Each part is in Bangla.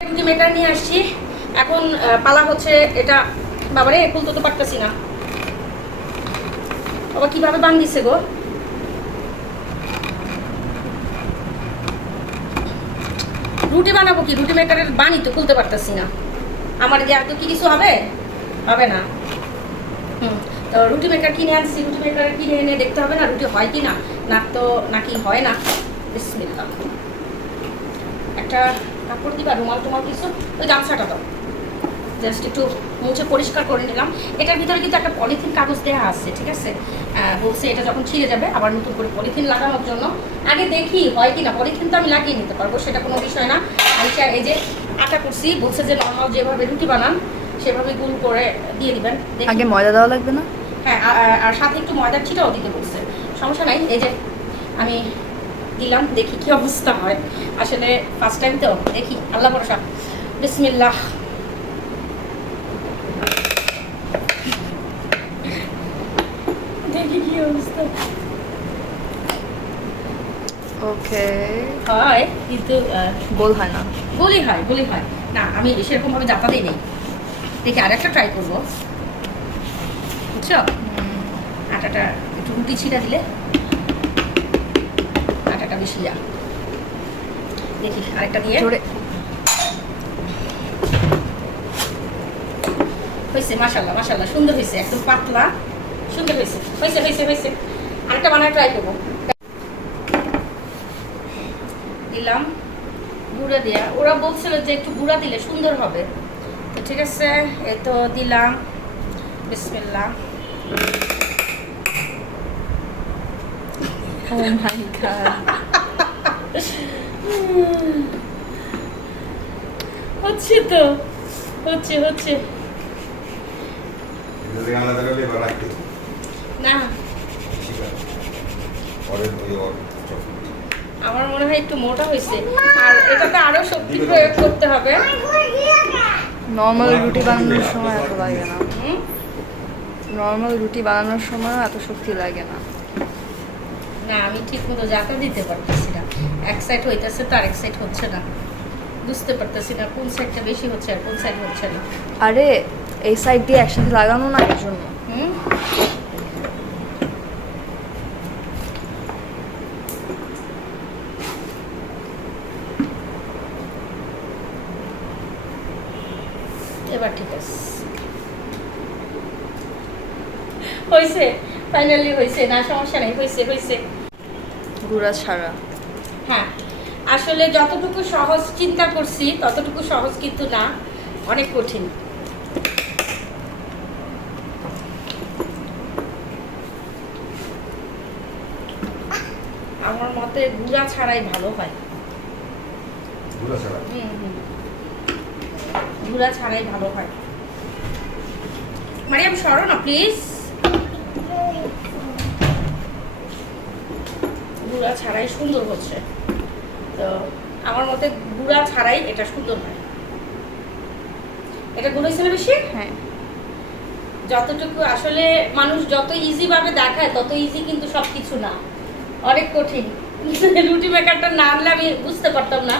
রুটি মেকার নিয়ে আসছি। এখন পালা হচ্ছে এটা, বাবারে খুলতে তো পারতেছি না। বাবা, কীভাবে বান দিছে গো? রুটি বানাবো কি? রুটি মেকারের বানি তো খুলতে পারতেছি না। আমার দিয়ে আর তো কি কিছু হবে? হবে না। হুম, তো রুটি মেকার কিনে আনছি। রুটি মেকার কিনে এনে দেখতে হবে না, রুটি হয় কি না। না তো নাকি হয় না। বিসমিল্লাহ। একটা কাপড় দিবা রুমাল টুমাল কিছু ওই গামছাটা দাও। জাস্ট একটু মুছে পরিষ্কার করে নিলাম। এটার ভিতরে কিন্তু একটা পলিথিন কাগজ দেওয়া আছে ঠিক আছে? বলছে এটা যখন ছিঁড়ে যাবে আবার নতুন করে পলিথিন লাগানোর জন্য। আগে দেখি হয় কি না পলিথিন তো আমি লাগিয়ে নিতে পারব সেটা কোনো বিষয় না। আইসা এই যে আটা করছি বলছে যে নর্মাল যেভাবে রুটি বানান সেভাবে গুল করে দিয়ে দিবেন। আগে ময়দা দেওয়া লাগবে না? হ্যাঁ আর সাথে একটু ময়দার ছিটাও দিতে বলছে। সমস্যা নাই এই যে আমি দিলাম দেখি কি অবস্থা হয়। আসলে ফার্স্ট টাইম তো দেখি আল্লাহ ভরসা। বিসমিল্লাহ। দেখি কি অবস্থা। ওকে হয় কিন্তু গোল হয় না। বলি হয় বলি হয়। না আমি সেরকম ভাবে জাতা দিই নেই। দেখি আরেকটা ট্রাই করব। বুঝছ? আটাটা একটু রুটি ছিঁড়া দিলে। বেশি যা। দেখি আরেকটা দিয়ে জোরে। হয়েছে মাশাল্লাহ মাশাল্লাহ সুন্দর হয়েছে একদম পাতলা। সুন্দর হয়েছে হয়েছে হয়েছে হয়েছে আরেকটা বানায় ট্রাই করব। দিলাম গুঁড়া দেয়া। ওরা বলছিল যে একটু গুঁড়া দিলে সুন্দর হবে। তো ঠিক আছে এ তো দিলাম। বিসমিল্লাহ। ও মাই গড হচ্ছে তো হচ্ছে হচ্ছে। না। আমার মনে হয় একটু মোটা হয়েছে। আর এটাতে আরও শক্তি প্রয়োগ করতে হবে। নর্মাল রুটি বানানোর সময় এত লাগে না। নর্মাল রুটি বানানোর সময় এত শক্তি লাগে না। না আমি ঠিক মতো জাতা দিতে পারতেছি না। এক সাইড হইতেছে তো আরেক সাইড হচ্ছে না। বুঝতে পারতেছি না কোন সাইডটা বেশি হচ্ছে আর কোন সাইড হচ্ছে না। আরে এই সাইড দিয়ে একসাথে লাগানো না এর জন্য? হুম? এবার ঠিক আছে। হয়েছে ফাইনালি হয়েছে না সমস্যা নেই হয়েছে হয়েছে গুঁড়া ছাড়া। হ্যাঁ আসলে যতটুকু সহজ চিন্তা করছি ততটুকু সহজ কিন্তু না অনেক কঠিন। আমার মতে গুঁড়া ছাড়াই ভালো হয়। গুলো ছাড়া? হুম হুম। গুঁড়া ছাড়াই ভালো হয়। মারিয়াম সরো না প্লিজ গুঁড়া ছাড়াই সুন্দর হচ্ছে। তো আমার মতে গুঁড়া ছাড়াই এটা সুন্দর হয়। এটা গুঁড়ো ছিল বেশি? হ্যাঁ। যতটুকু আসলে মানুষ যত ইজি ভাবে দেখায় তত ইজি কিন্তু সবকিছু না। অনেক কঠিন। রুটি মেকারটা না আনলে আমি বুঝতে পারতাম না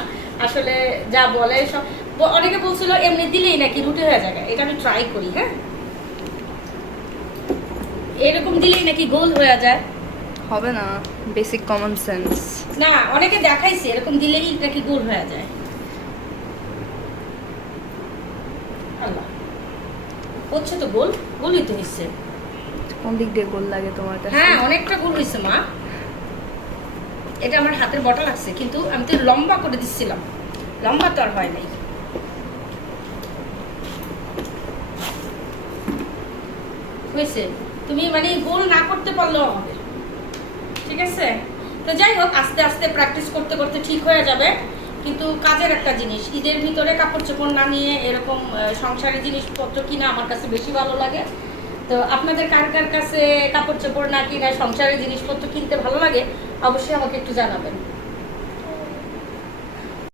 আসলে যা বলে সব। অনেকে বলছিল এমনি দিলেই নাকি রুটি হয়ে যায় এটা আমি ট্রাই করি হ্যাঁ? এরকম দিলেই নাকি গোল হয়ে যায়। হবে না বেসিক কমন সেন্স না অনেকে দেখাইছে এরকম দিলেই কি গোল হয়ে যায়। আল্লাহ। হচ্ছে তো গোল গোলই তো হচ্ছে কোন দিক দিয়ে গোল লাগে তোমার কাছে? হ্যাঁ অনেকটা গোল হয়েছে মা। এটা আমার হাতের বটা লাগছে কিন্তু আমি তো লম্বা করে দিচ্ছিলাম লম্বা তো আর হয় নাই। হয়েছে তুমি মানে গোল না করতে পারলেও হবে। ঠিক আছে? তো যাই হোক, আস্তে আস্তে প্র্যাকটিস করতে করতে ঠিক হয়ে যাবে। কিন্তু কাজের একটা জিনিস, ঈদের ভিতরে কাপড় চোপড় না নিয়ে এরকম সংসারী সংসারের জিনিসপত্র কিনা আমার কাছে বেশি ভালো লাগে। তো আপনাদের কার কার কাছে কাপড় চোপড় না কিনা সংসারের জিনিসপত্র কিনতে ভালো লাগে, অবশ্যই আমাকে একটু জানাবেন।